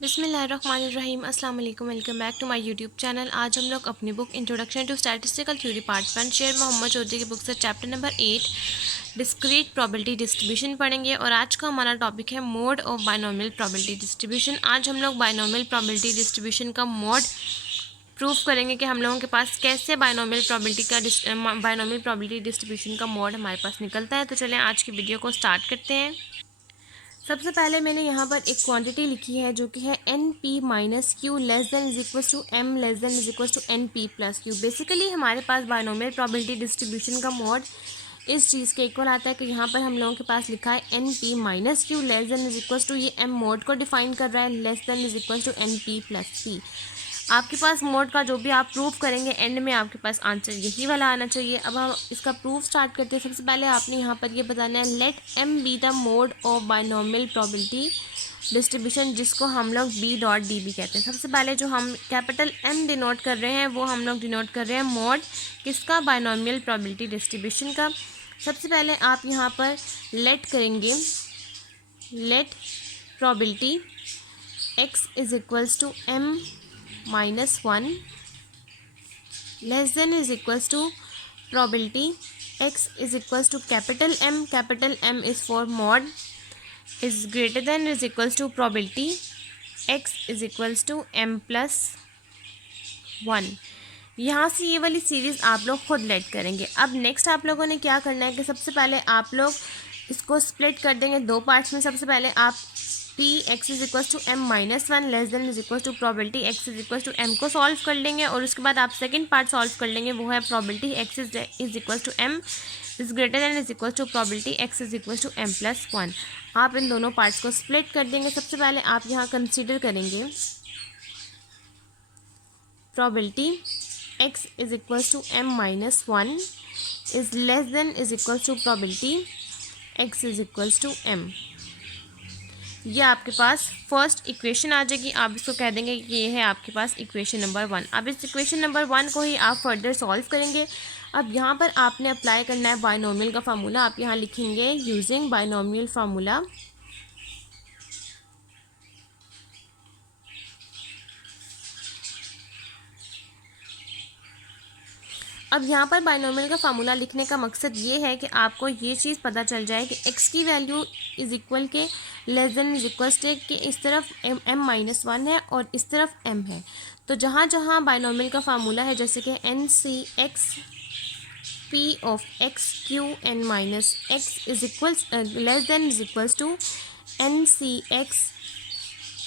बिस्मिल्लाहिर्रहमानिर्रहीम अस्सलाम वालेकुम। Welcome back to my YouTube channel. आज हम लोग अपनी book introduction to statistical theory part 1 Sher Mohammad Chaudhry की बुक से chapter number 8 discrete probability distribution पढ़ेंगे। और आज का हमारा टॉपिक है mode of binomial probability distribution. आज हम लोग बायनॉमियल प्रोबेबिलिटी डिस्ट्रीब्यूशन का मोड प्रूफ करेंगे कि हम लोगों के पास कैसे बायनॉमियल प्रोबेबिलिटी डिस्ट्रीब्यूशन का मोड हमारे पास निकलता है। तो चलें आज की वीडियो को स्टार्ट करते हैं। सबसे पहले मैंने यहाँ पर एक क्वांटिटी लिखी है जो कि है n p minus q less than is equal to m less than is equal to n p plus q. Basically हमारे पास बायनॉमियल प्रोबेबिलिटी डिस्ट्रीब्यूशन का मोड इस चीज़ के इक्वल आता है कि यहाँ पर हम लोगों के पास लिखा है n p minus q less than is equal to, ये एम मोड को डिफाइन कर रहा है, less than is equal to n p plus p. आपके पास मोड का जो भी आप प्रूफ करेंगे एंड में आपके पास आंसर यही वाला आना चाहिए। अब हम इसका प्रूफ स्टार्ट करते हैं। सबसे पहले आपने यहाँ पर ये बताना है let m be the mode of binomial probability distribution, जिसको हम लोग बी डॉट डी बी कहते हैं। सबसे पहले जो हम कैपिटल एम डिनोट कर रहे हैं वो हम लोग डिनोट कर रहे हैं मोड किसका, बायनॉमियल प्रोबेबिलिटी डिस्ट्रीब्यूशन का। सबसे पहले आप यहाँ पर लेट करेंगे, let probability x is equals to m minus 1 less than is equals to probability x is equals to capital M is for mode is greater than is equals to probability x is equals to m plus 1। यहाँ से ये वाली series आप लोग खुद late करेंगे। अब next आप लोगों ने क्या करना है कि सबसे पहले आप लोग इसको स्प्लिट कर देंगे दो पार्ट्स में। सबसे पहले आप p x is equal to m minus 1 less than is equal to probability x is equal to m को सॉल्व कर लेंगे। और उसके बाद आप सेकंड पार्ट सॉल्व कर लेंगे, वो है probability x is equal to m is greater than is equal to probability x is equal to m plus 1। आप इन दोनों पार्ट्स को स्प्लिट कर देंगे। सबसे पहले आप यहाँ कंसिडर करेंगे probability x is equals to m minus 1 is less than is equals to probability x is equals to m। ये आपके पास फर्स्ट इक्वेशन आ जाएगी। आप इसको कह देंगे कि ये है आपके पास इक्वेशन नंबर 1। अब इस इक्वेशन नंबर 1 को ही आप फर्दर सॉल्व करेंगे। अब यहाँ पर आपने अप्लाई करना है बायनॉमियल का फार्मूला। आप यहाँ लिखेंगे यूजिंग बायनॉमियल फार्मूला। अब यहाँ पर बायनॉमियल का फार्मूला लिखने का मकसद ये है कि आपको ये चीज़ पता चल जाए कि x की वैल्यू इज़ इक्वल के less than is equal to कि इस तरफ m माइनस 1 है और इस तरफ m है। तो जहाँ जहाँ बायनॉमियल का फार्मूला है, जैसे कि n c x p of x q n minus x is equal less than is equals to n c x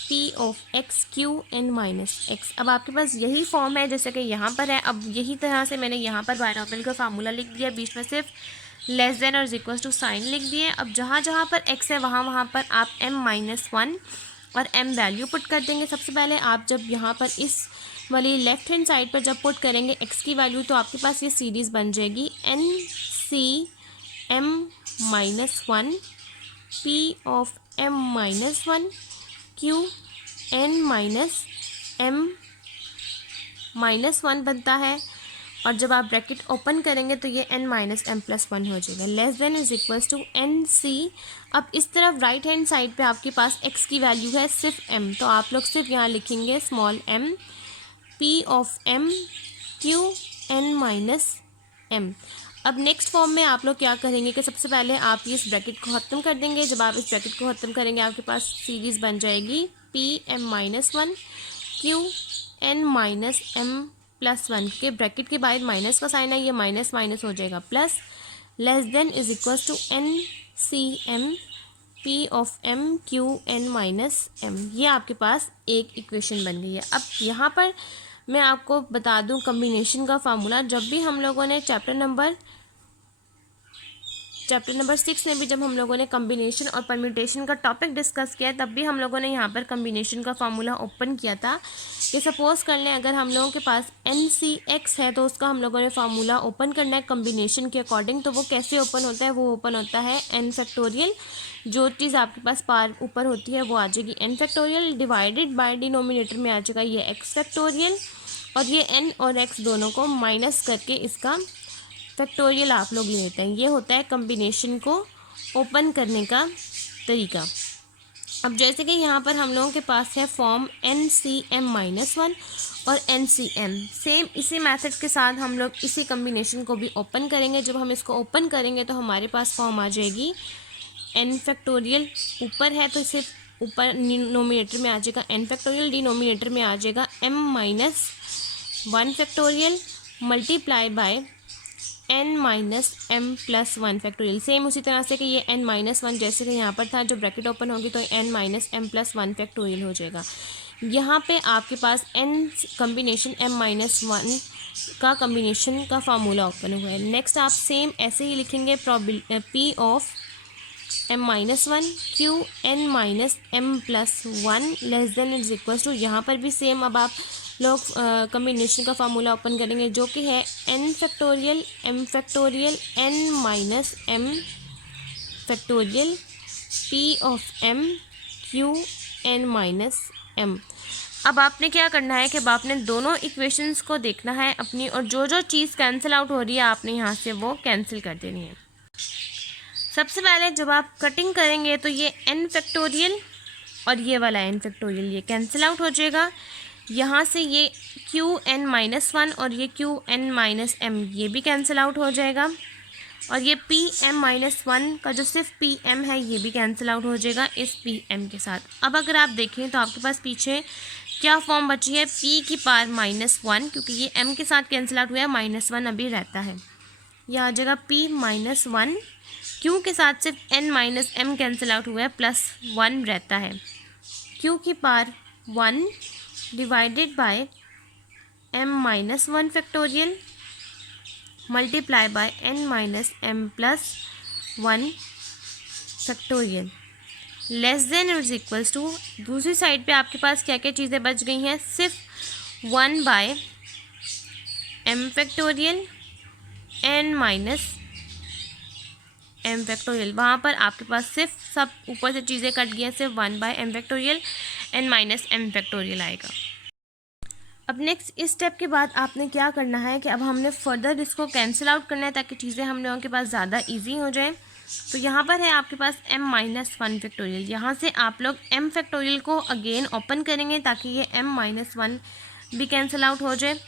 p of x q n minus x. अब आपके पास यही फॉर्म है जैसे कि यहाँ पर है। अब यही तरह से मैंने यहाँ पर बायनॉमियल का फार्मूला लिख दिया, बीच में सिर्फ लेस देन और इक्वल टू साइन लिख दिए। अब जहाँ जहाँ पर एक्स है वहाँ पर आप m माइनस 1 और m वैल्यू पुट कर देंगे। सबसे पहले आप जब यहाँ पर इस वाली लेफ्ट हैंड साइड पर जब पुट करेंगे x की वैल्यू, तो आपके पास ये सीरीज़ बन जाएगी n c m minus 1 p of m minus 1 q n minus m minus 1 बनता है। और जब आप ब्रैकेट ओपन करेंगे तो ये n माइनस एम प्लस 1 हो जाएगा, less than is equals to n c. अब इस तरफ राइट हैंड साइड पे आपके पास x की वैल्यू है सिर्फ m, तो आप लोग सिर्फ यहाँ लिखेंगे small m p of m q n minus m। अब नेक्स्ट फॉर्म में आप लोग क्या करेंगे कि सबसे पहले आप इस ब्रैकेट को ख़त्म कर देंगे। जब आप इस ब्रैकेट को ख़त्म करेंगे आपके पास सीरीज़ बन जाएगी p m minus 1 q n minus m plus 1 के ब्रैकेट के बाद माइनस का साइन है, ये माइनस माइनस हो जाएगा plus, less than is equals to n c m p of m q n minus m. ये आपके पास एक इक्वेशन बन गई है। अब यहाँ पर मैं आपको बता दूं कम्बिनेशन का फार्मूला। जब भी हम लोगों ने चैप्टर नंबर 6 में भी जब हम लोगों ने कम्बिनेशन और परम्यूटेशन का टॉपिक डिस्कस किया, तब भी हम लोगों ने यहाँ पर कम्बिनेशन का फार्मूला ओपन किया था कि सपोज़ कर लें अगर हम लोगों के पास एन सी एक्स है तो उसका हम लोगों ने फार्मूला ओपन करना है कम्बिनेशन के अकॉर्डिंग। तो वो कैसे ओपन होता है, वो ओपन होता है एन फैक्टोरियल। जो चीज़ आपके पास पार ऊपर होती है वो आ जाएगी n factorial, divided by denominator में आ जाएगा ये एक्स फैक्टोरियल, और ये एन और एक्स दोनों को माइनस करके इसका फैक्टोरियल आप लोग लेते हैं। ये होता है कम्बिनेशन को ओपन करने का तरीका। अब जैसे कि यहाँ पर हम लोगों के पास है फॉर्म NCM-1 और NCM, सेम इसी मेथड के साथ हम लोग इसी कम्बिनेशन को भी ओपन करेंगे। जब हम इसको ओपन करेंगे तो हमारे पास फॉर्म आ जाएगी n फैक्टोरियल, ऊपर है तो सिर्फ ऊपर नोमिनेटर में आ जाएगा n फैक्टोरियल, डिनोमिनेटर में आ जाएगा m-1 factorial multiply by n-m+1 factorial. Same उसी तरह से कि ये n-1 जैसे कि यहाँ पर था, जो ब्रैकेट ओपन होगी तो n-m+1 फैक्टोरियल हो जाएगा। यहाँ पे आपके पास n कम्बिनेशन m-1 का कम्बिनेशन का फार्मूला ओपन हुआ है। नेक्स्ट आप सेम ऐसे ही लिखेंगे p of m-1 q n-m+1 less than is equal to, यहाँ पर भी सेम अब आप लोग कम्बिनेशन का फार्मूला ओपन करेंगे जो कि है n factorial m factorial n-m factorial p of m q n-m। अब आपने क्या करना है कि अब आपने दोनों इक्वेशंस को देखना है अपनी, और जो जो चीज़ कैंसिल आउट हो रही है आपने यहाँ से वो कैंसिल कर देनी है। सबसे पहले जब आप कटिंग करेंगे तो ये n फैक्टोरियल और ये वाला n फैक्टोरियल ये कैंसिल आउट हो जाएगा। यहाँ से ये qn-1 और ये qn-m ये भी कैंसिल आउट हो जाएगा, और ये pm-1 का जो सिर्फ pm है ये भी कैंसिल आउट हो जाएगा इस pm के साथ। अब अगर आप देखें तो आपके पास पीछे क्या फॉर्म बची है, p⁻⁻1, क्योंकि ये m के साथ कैंसिल आउट हुआ है, -1 अभी रहता है, यह आ जाएगा p-1, q के साथ सिर्फ n-m कैंसिल आउट हुआ है, +1 रहता है, q⁻1 divided by m-1 factorial multiply by n-m+1 factorial less than is equals to, दूसरी साइड पे आपके पास क्या क्या चीज़ें बच गई हैं, सिर्फ 1 by m factorial n-m factorial. वहाँ पर आपके पास सिर्फ सब ऊपर से चीज़ें कट गई हैं, सिर्फ 1 by m factorial n-m factorial आएगा। अब नेक्स्ट इस स्टेप के बाद आपने क्या करना है कि अब हमने फर्दर इसको कैंसिल आउट करना है ताकि चीज़ें हम लोगों के पास ज़्यादा इजी हो जाए। तो यहाँ पर है आपके पास m-1 फैक्टोरियल, यहाँ से आप लोग m फैक्टोरियल को अगेन ओपन करेंगे ताकि ये m-1 भी कैंसिल आउट हो जाए,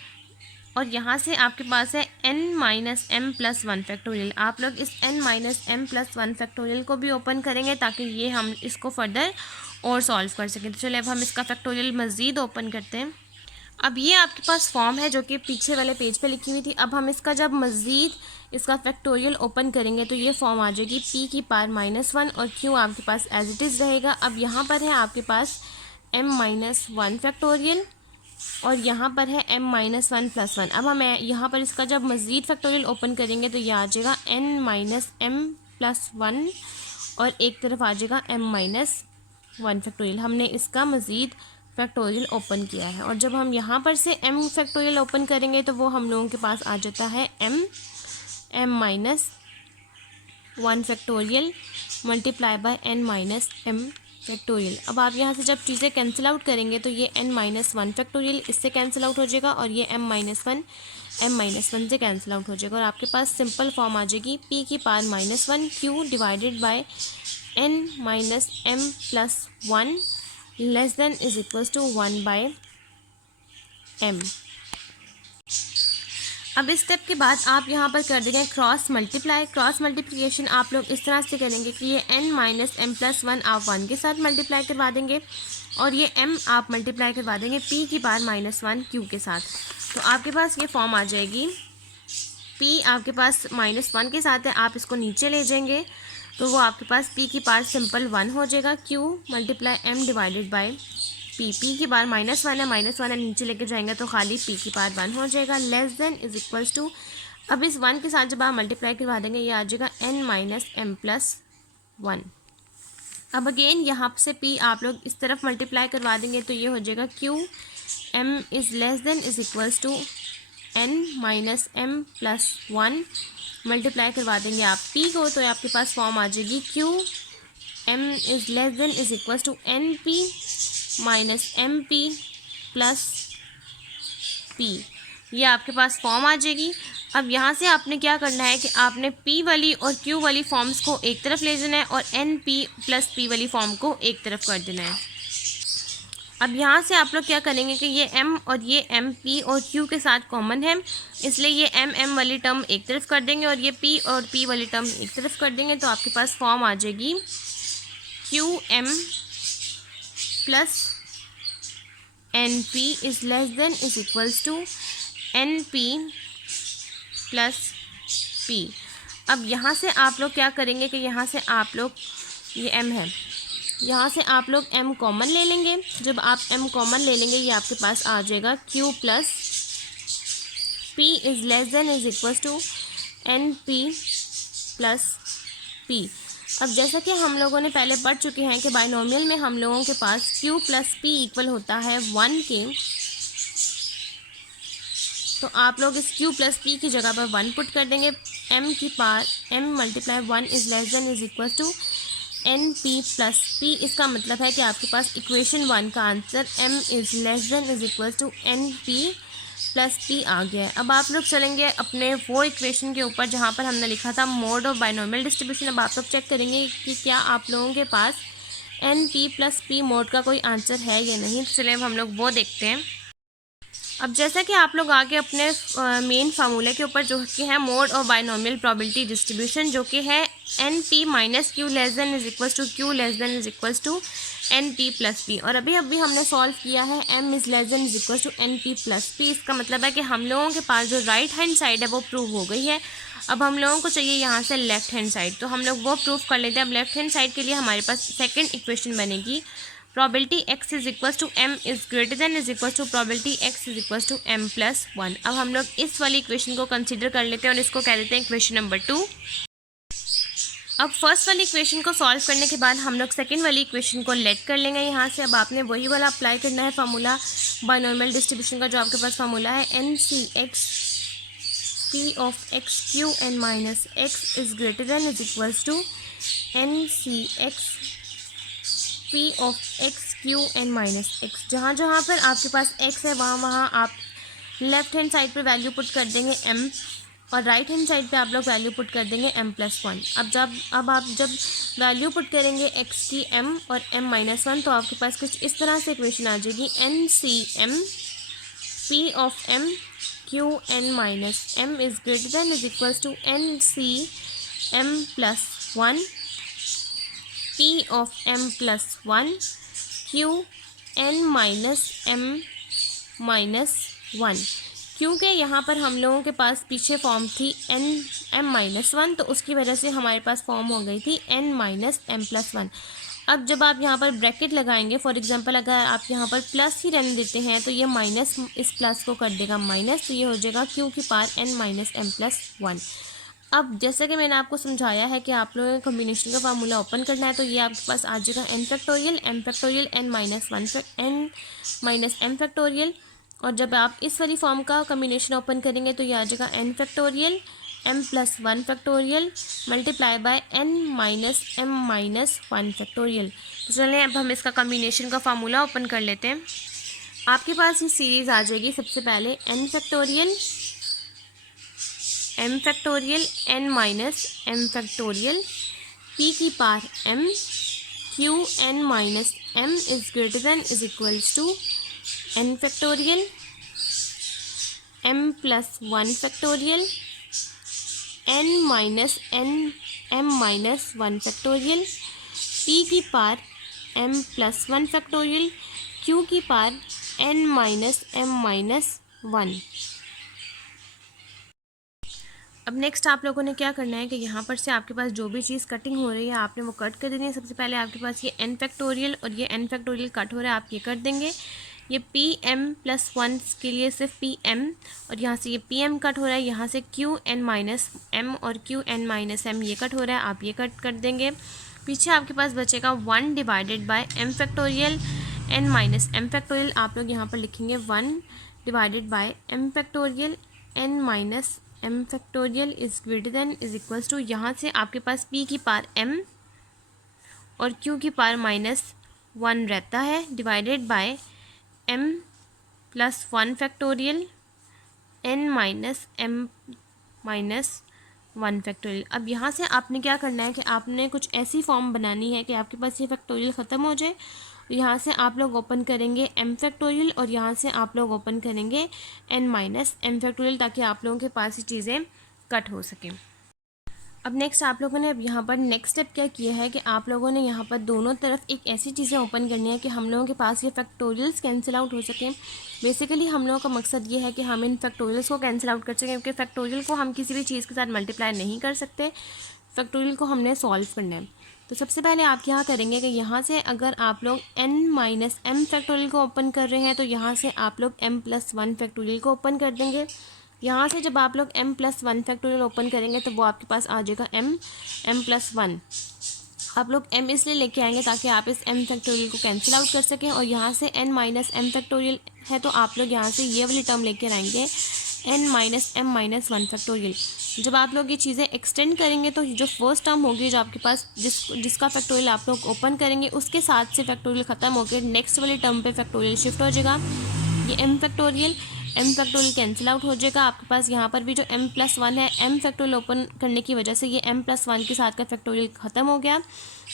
और यहाँ से आपके पास है n-m+1 फैक्टोरियल। आप लोग इस n-m+1 फैक्टोरियल को भी ओपन करेंगे ताकि ये हम इसको फर्दर और सॉल्व कर सकें। तो चलिए अब हम इसका फैक्टोरियल मज़ीद ओपन करते हैं। अब ये आपके पास फॉर्म है जो कि पीछे वाले पेज पे लिखी हुई थी। अब हम इसका जब मज़ीद इसका फैक्टोरियल ओपन करेंगे तो ये फॉर्म आ जाएगी p⁻1 और q आपके पास एज इट इज़ रहेगा। अब यहाँ पर है आपके पास m-1 फैक्टोरियल और यहाँ पर है m-1+1। अब हम यहाँ पर इसका जब मज़ीद फैक्टोरियल ओपन करेंगे तो ये आ जाएगा n-m+1 और एक तरफ आ जाएगा m-1 फैक्टोरियल। हमने इसका मज़ीद फैक्टोरियल ओपन किया है, और जब हम यहाँ पर से m फैक्टोरियल ओपन करेंगे तो वो हम लोगों के पास आ जाता है m-1 factorial multiply bye n-m factorial. अब आप यहाँ से जब चीज़ें कैंसिल आउट करेंगे तो ये n-1 फैक्टोरियल इससे कैंसिल आउट हो जाएगा, और ये m-1 से कैंसिल आउट हो जाएगा, और आपके पास सिंपल फॉर्म आ जाएगी p⁻1 q divided by n-m+1 less than is equals to 1 by m। अब इस स्टेप के बाद आप यहाँ पर कर देंगे क्रॉस मल्टीप्लाई। क्रॉस मल्टीप्लिकेशन आप लोग इस तरह से करेंगे कि ये n-m+1 आप 1 के साथ मल्टीप्लाई करवा देंगे, और ये m आप मल्टीप्लाई करवा देंगे p⁻1 q के साथ। तो आपके पास ये फॉर्म आ जाएगी, p आपके पास -1 के साथ है, आप इसको नीचे ले जाएंगे तो वो आपके पास p⁻ सिंपल 1 हो जाएगा, q multiply m divided by p की बार -1 है, -1 है नीचे लेके जाएंगे तो खाली p⁻1 हो जाएगा, less than is equals to, अब इस 1 के साथ जब आप मल्टीप्लाई करवा देंगे ये आ जाएगा n-m+1। अब अगेन यहाँ से p आप लोग इस तरफ मल्टीप्लाई करवा देंगे तो ये हो जाएगा q m is less than is equals to n-m+1 multiply करवा देंगे आप p को तो आपके पास फॉर्म आ जाएगी q m is less than is equals to np -mp plus p। ये आपके पास फॉर्म आ जाएगी। अब यहाँ से आपने क्या करना है कि आपने P वाली और Q वाली फॉर्म्स को एक तरफ ले जाना है और NP प्लस P वाली फॉर्म को एक तरफ कर देना है। अब यहाँ से आप लोग क्या करेंगे कि ये M और ये M P और Q के साथ कॉमन है, इसलिए ये M वाली टर्म एक तरफ कर देंगे और ये P और P वाली टर्म एक तरफ कर देंगे। तो आपके पास फॉर्म आ जाएगी QM plus NP is less than is equals to NP plus P। अब यहाँ से आप लोग क्या करेंगे कि यहाँ से आप लोग ये M है, यहाँ से आप लोग M कॉमन ले लेंगे। जब आप M कॉमन ले लेंगे ये आपके पास आ जाएगा Q plus P is less than is equals to NP plus P। अब जैसा कि हम लोगों ने पहले पढ़ चुके हैं कि बाइनोमियल में हम लोगों के पास Q प्लस P इक्वल होता है 1 के, तो आप लोग इस Q प्लस P की जगह पर 1 पुट कर देंगे। M की power M multiply 1 is less than is equal to NP plus P। इसका मतलब है कि आपके पास इक्वेशन 1 का answer M is less than is equal to NP plus P आ गया है। अब आप लोग चलेंगे अपने वो इक्वेशन के ऊपर जहाँ पर हमने लिखा था मोड ऑफ बाइनोमियल डिस्ट्रीब्यूशन। अब आप लोग चेक करेंगे कि क्या आप लोगों के पास NP प्लस P मोड का कोई आंसर है या नहीं। तो चलिए अब हम लोग वो देखते हैं। अब जैसा कि आप लोग आगे अपने मेन फार्मूले के ऊपर जो कि है मोड और बाइनोमियल प्रोबेबिलिटी डिस्ट्रीब्यूशन, जो कि है NP minus Q less than is equals to Q less than is equals to NP plus P। और अभी हमने सॉल्व किया है M is less than is equals to NP plus P। इसका मतलब है कि हम लोगों के पास जो राइट हैंड साइड है वो प्रूव हो गई है। अब हम लोगों को चाहिए यहाँ से लेफ्ट हैंड साइड, तो हम लोग वो प्रूव कर लेते हैं। अब लेफ्ट हैंड साइड के लिए हमारे पास सेकेंड इक्वेशन बनेगी probability x is equals to m is greater than is equals to probability x is equals to m plus 1। अब हम लोग इस वाली इक्वेशन को कंसीडर कर लेते हैं और इसको कह देते हैं इक्वेशन नंबर 2। अब फर्स्ट वाली इक्वेशन को सॉल्व करने के बाद हम लोग सेकेंड वाली इक्वेशन को लेट कर लेंगे यहाँ से। अब आपने वही वाला अप्लाई करना है फार्मूला बाइनोमियल डिस्ट्रीब्यूशन का, जो आपके पास फार्मूला है NCX P of x Q n minus x is greater than is equals to NCX P of x Q n minus x। जहाँ जहाँ पर आपके पास x है वहाँ आप लेफ्ट हैंड साइड पर वैल्यू पुट कर देंगे m और राइट हैंड साइड पे आप लोग वैल्यू पुट कर देंगे m प्लस 1। अब आप जब वैल्यू पुट करेंगे x की m और m माइनस 1 तो आपके पास कुछ इस तरह से इक्वेशन आ जाएगी NCM P of m Q n minus m is greater than is equals to NCM plus 1 P of m plus 1 Q n minus m minus 1। क्योंकि यहाँ पर हम लोगों के पास पीछे फॉर्म थी m माइनस 1, तो उसकी वजह से हमारे पास फॉर्म हो गई थी n माइनस m प्लस 1। अब जब आप यहाँ पर ब्रैकेट लगाएंगे, फॉर एग्जांपल अगर आप यहाँ पर प्लस ही रहने देते हैं तो ये माइनस इस प्लस को कर देगा माइनस, तो ये हो जाएगा q की power n minus m plus 1। अब जैसा कि मैंने आपको समझाया है कि आप लोगों को कॉम्बिनेशन का फार्मूला ओपन करना है, तो ये आपके पास आ जाएगा n factorial m factorial n minus 1 n minus m factorial. और जब आप इस वाली फॉर्म का कॉम्बिनेशन ओपन करेंगे तो ये आ जाएगा n factorial m plus 1 factorial multiply bye n minus m minus 1 factorial. तो चलिए अब हम इसका कॉम्बिनेशन का फार्मूला ओपन कर लेते हैं। आपके पास ये सीरीज़ आ जाएगी सबसे पहले n factorial m factorial n minus m factorial p की power m q n minus m is greater than is equals to n factorial m plus 1 factorial n minus m minus 1 factorial p की power m plus 1 factorial q की power n minus m minus 1। अब next आप लोगों ने क्या करना है कि यहाँ पर से आपके पास जो भी चीज़ कटिंग हो रही है आपने वो कट कर देनी है। सबसे पहले आपके पास ये n फैक्टोरियल और ये n फैक्टोरियल कट हो रहा है, आप ये कर देंगे। ये पी एम प्लस 1 के लिए सिर्फ पी एम, और यहाँ से ये पी एम कट हो रहा है, यहाँ से क्यू एन माइनस एम और क्यू एन माइनस एम ये कट हो रहा है, आप ये कट कर देंगे। पीछे आपके पास बचेगा 1 divided by M factorial N minus M factorial. आप लोग यहाँ पर लिखेंगे 1 divided by M factorial N minus M factorial is greater than is equals to, यहाँ से आपके पास p की पावर m और q की पावर माइनस 1 रहता है, divided by m plus 1 factorial n minus m -1 factorial. अब यहाँ से आपने क्या करना है कि आपने कुछ ऐसी फॉर्म बनानी है कि आपके पास ये फैक्टोरियल ख़त्म हो जाए। यहाँ से आप लोग ओपन करेंगे m फैक्टोरियल और यहाँ से आप लोग ओपन करेंगे n-m फैक्टोरियल, ताकि आप लोगों के पास ये चीज़ें कट हो सकें। अब नेक्स्ट आप लोगों ने अब यहाँ पर नेक्स्ट स्टेप क्या किया है कि आप लोगों ने यहाँ पर दोनों तरफ एक ऐसी चीज़ें ओपन करनी है कि हम लोगों के पास ये फैक्टोरियल्स कैंसिल आउट हो सकें। बेसिकली हम लोगों का मकसद ये है कि हम इन फैक्टोरियल्स को कैंसिल आउट कर सकें, क्योंकि फैक्टोरियल को हम किसी भी चीज़ के साथ मल्टीप्लाई नहीं कर सकते, फैक्टोरियल को हमने सॉल्व करना है। तो सबसे पहले आप क्या करेंगे कि यहाँ से अगर आप लोग n-m फैक्टोरियल को ओपन कर रहे हैं तो यहाँ से आप लोग m+1 फैक्टोरियल को ओपन कर देंगे। यहाँ से जब आप लोग m+1 फैक्टोरियल ओपन करेंगे तो वो आपके पास आ जाएगा m+1। आप लोग m इसलिए लेके आएंगे ताकि आप इस m फैक्टोरियल को कैंसिल आउट कर सकें, और यहाँ से n-m फैक्टोरियल है तो आप लोग यहाँ से ये वाली टर्म लेकर आएंगे n-m-1 फैक्टोरियल। जब आप लोग ये चीज़ें एक्सटेंड करेंगे तो जो फर्स्ट टर्म होगी जो आपके पास जिसका फैक्टोरियल आप लोग ओपन करेंगे उसके साथ से फैक्टोरियल ख़त्म होकर नेक्स्ट वाली टर्म पे फैक्टोरियल शिफ्ट हो जाएगा। ये m फैक्टोरियल कैंसिल आउट हो जाएगा। आपके पास यहाँ पर भी जो m+1 है, m फैक्टोरियल ओपन करने की वजह से ये m+1 के साथ का फैक्टोरियल ख़त्म हो गया।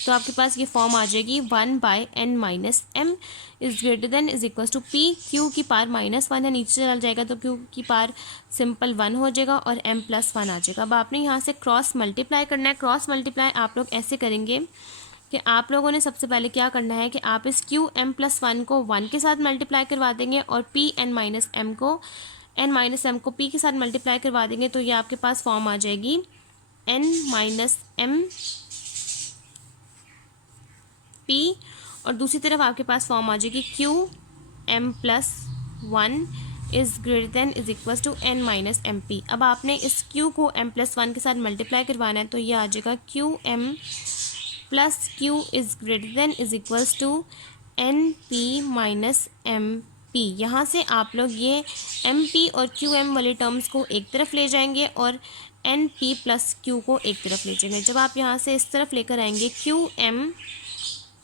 तो आपके पास ये फॉर्म आ जाएगी 1/n-m is greater than is equal to p। q की पावर -1 है, नीचे चला जाएगा तो q की पावर सिंपल 1 हो जाएगा और m+1 आ जाएगा। अब आपने यहाँ से क्रॉस मल्टीप्लाई करना है। क्रॉस मल्टीप्लाई आप लोग ऐसे करेंगे कि आप लोगों ने सबसे पहले क्या करना है कि आप इस m+1 को 1 के साथ मल्टीप्लाई करवा देंगे और n-m को p के साथ मल्टीप्लाई करवा देंगे। तो ये आपके पास फॉर्म आ जाएगी n-m p, और दूसरी तरफ आपके पास फॉर्म आ जाएगी m+1 is greater than is equal to n-m p। अब आपने इस q को m+1 के साथ मल्टीप्लाई करवाना है तो ये आ जाएगा qm plus q is greater than is equals to n-p-m-p। यहाँ से आप लोग ये m-p और qm वाले टर्म्स को एक तरफ ले जाएंगे और n-p प्लस q को एक तरफ ले जाएंगे। जब आप यहाँ से इस तरफ लेकर आएंगे qm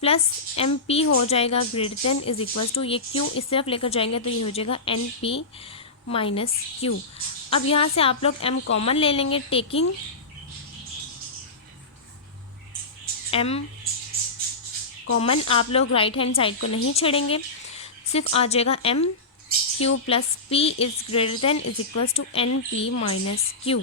प्लस m-p हो जाएगा greater than is equals to, ये q इस तरफ लेकर जाएंगे तो ये हो जाएगा n-p माइनस q। अब यहाँ से आप लोग m कॉमन ले लेंगे, टेकिंग m कॉमन। आप लोग राइट हैंड साइड को नहीं छेड़ेंगे, सिर्फ आ जाएगा m q plus p is greater than is equals to n-p minus q।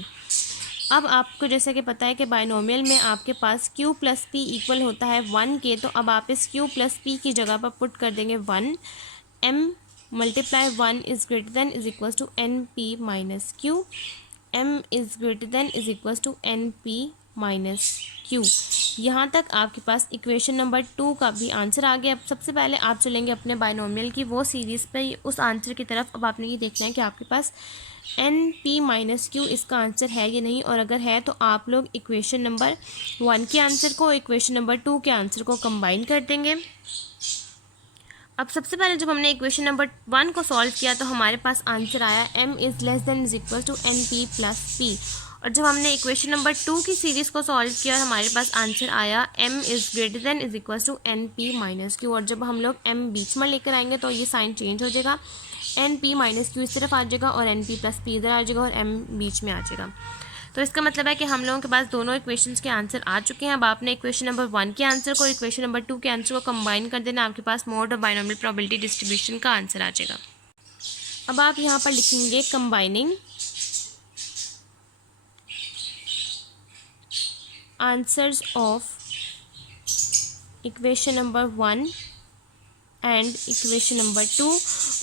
अब आपको जैसे कि पता है कि बाइनोमियल में आपके पास q प्लस p इक्वल होता है 1 के, तो अब आप इस q प्लस p की जगह पर पुट कर देंगे 1। m multiply 1 is greater than is equals to n-p minus q। m is greater than is equals to n-p minus q। यहाँ तक आपके पास इक्वेशन नंबर 2 का भी आंसर आ गया। अब सबसे पहले आप चलेंगे अपने बाइनोमियल की वो सीरीज़ पे, उस आंसर की तरफ। अब आपने ये देखना है कि आपके पास n-p माइनस q इसका आंसर है या नहीं, और अगर है तो आप लोग इक्वेशन नंबर 1 के आंसर को इक्वेशन नंबर 2 के आंसर को कंबाइन कर देंगे। अब सबसे पहले जब हमने इक्वेशन नंबर 1 को सॉल्व किया तो हमारे पास आंसर आया m is less than is equal to n-p plus p। और जब हमने इक्वेशन नंबर 2 की सीरीज़ को सॉल्व किया और हमारे पास आंसर आया m is greater than is equal to n-p minus q। और जब हम लोग m बीच में लेकर आएंगे तो ये साइन चेंज हो जाएगा, n-p माइनस q इस तरफ आ जाएगा और n-p प्लस p इधर आ जाएगा और m बीच में आ जाएगा। तो इसका मतलब है कि हम लोगों के पास दोनों इक्वेशंस के आंसर आ चुके हैं। अब आपने इक्वेशन नंबर 1 के आंसर को और इक्वेशन नंबर 2 के आंसर को कंबाइन कर देना, आपके पास मोड और बाइनोमियल प्रोबेबिलिटी डिस्ट्रीब्यूशन का आंसर आ जाएगा। अब आप यहाँ पर लिखेंगे combining answers of equation number 1 and equation number 2।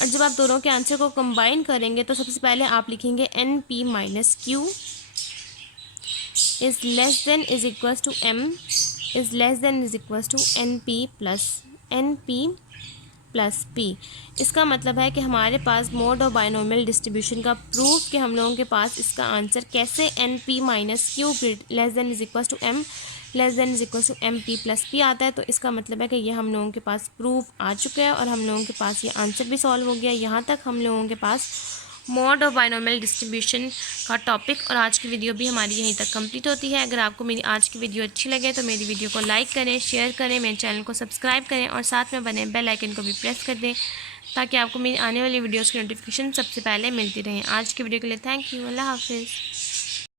और जब आप दोनों के आंसर को कंबाइन करेंगे तो सबसे पहले आप लिखेंगे n-p minus q is less than is equals to m is less than is equals to n-p plus p। इसका मतलब है कि हमारे पास मोड और बाइनोमियल डिस्ट्रीब्यूशन का प्रूफ कि हम लोगों के पास इसका आंसर कैसे n-p minus q less than is equals to m less than is equals to m-p plus p आता है। तो इसका मतलब है कि ये हम लोगों के पास प्रूफ आ चुका है और हम लोगों के पास ये आंसर भी सॉल्व हो गया। यहाँ तक हम लोगों के पास मोड और बाइनोमियल डिस्ट्रीब्यूशन का टॉपिक और आज की वीडियो भी हमारी यहीं तक कंप्लीट होती है। अगर आपको मेरी आज की वीडियो अच्छी लगे तो मेरी वीडियो को लाइक करें, शेयर करें, मेरे चैनल को सब्सक्राइब करें और साथ में बने बेल आइकन को भी प्रेस कर दें ताकि आपको मेरी आने वाली वीडियोज़ की नोटिफिकेशन सबसे पहले मिलती रहे। आज की वीडियो के लिए थैंक यू। अल्लाह हाफिज़।